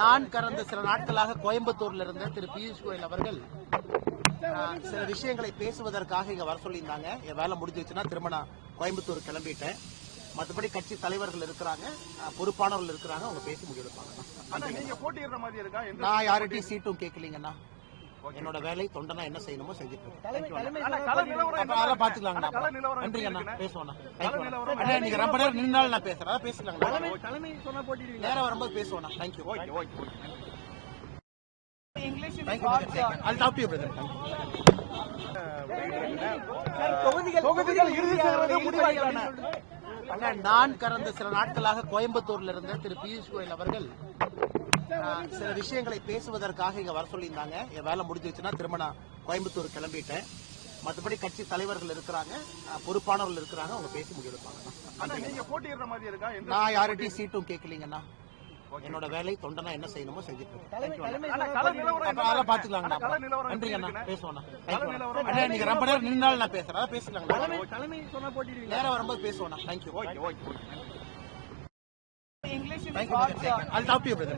நான் கடந்த சில நாட்களாக கோயம்புத்தூர்ல இருந்த திரு பியூஷ் கோயல் அவர்கள் சில விஷயங்களை பேசுவதற்காக இங்க வர சொல்லியிருந்தாங்க. என் வேலை முடிஞ்சிச்சுன்னா திரும்ப நான் கோயம்புத்தூர் கிளம்பிட்டேன். மற்றபடி கட்சி தலைவர்கள் இருக்கிறாங்க, பொறுப்பானவர்கள் இருக்கிறாங்க, அவங்க பேசி முடிவெடுப்பாங்க. நான் யார்கிட்டையும் சீட்டும் கேட்கலீங்கண்ணா. என்னோட வேலை தொண்டனா என்ன செய்யணுமோ செஞ்சுட்டு பாத்துக்கலாங்கண்ணா. நன்றிங்கண்ணா, பேசுவோண்ணா. நீங்க ரொம்ப நேரம் நின்னாலும் நான் பேசுறேன், பேசலாங்கண்ணா. நேரம் வரும்போது பேசுவோண்ணா. Thank you. I'll talk to you, brother. நான் கடந்த சில நாட்களாக கோயம்புத்தூர்ல இருந்த திரு பியூஷ் கோயல் அவர்கள் சில விஷயங்களை பேசுவதற்காக இங்க வர சொல்லியிருந்தாங்க. என் வேலை முடிஞ்சிச்சுன்னா திரும்ப நான் கோயம்புத்தூர் கிளம்பிட்டேன். மற்றபடி கட்சி தலைவர்கள் இருக்கிறாங்க, பொறுப்பானவர்கள் இருக்கிறாங்க, அவங்க பேசி முடிவெடுப்பாங்க. நான் யார்கிட்டையும் சீட்டும் கேட்கலீங்கண்ணா. என்னோட வேலை தொண்டனா என்ன செய்யணுமோ செஞ்சுட்டு பாத்துக்கலாங்கண்ணா. நன்றிங்கண்ணா, பேசுவோண்ணா. நீங்க ரொம்ப நேரம் நின்னாலும் நான் பேசுறேன், பேசலாங்கண்ணா. நேரம் வரும்போது பேசுவோண்ணா. Thank you. I'll talk to you, brother.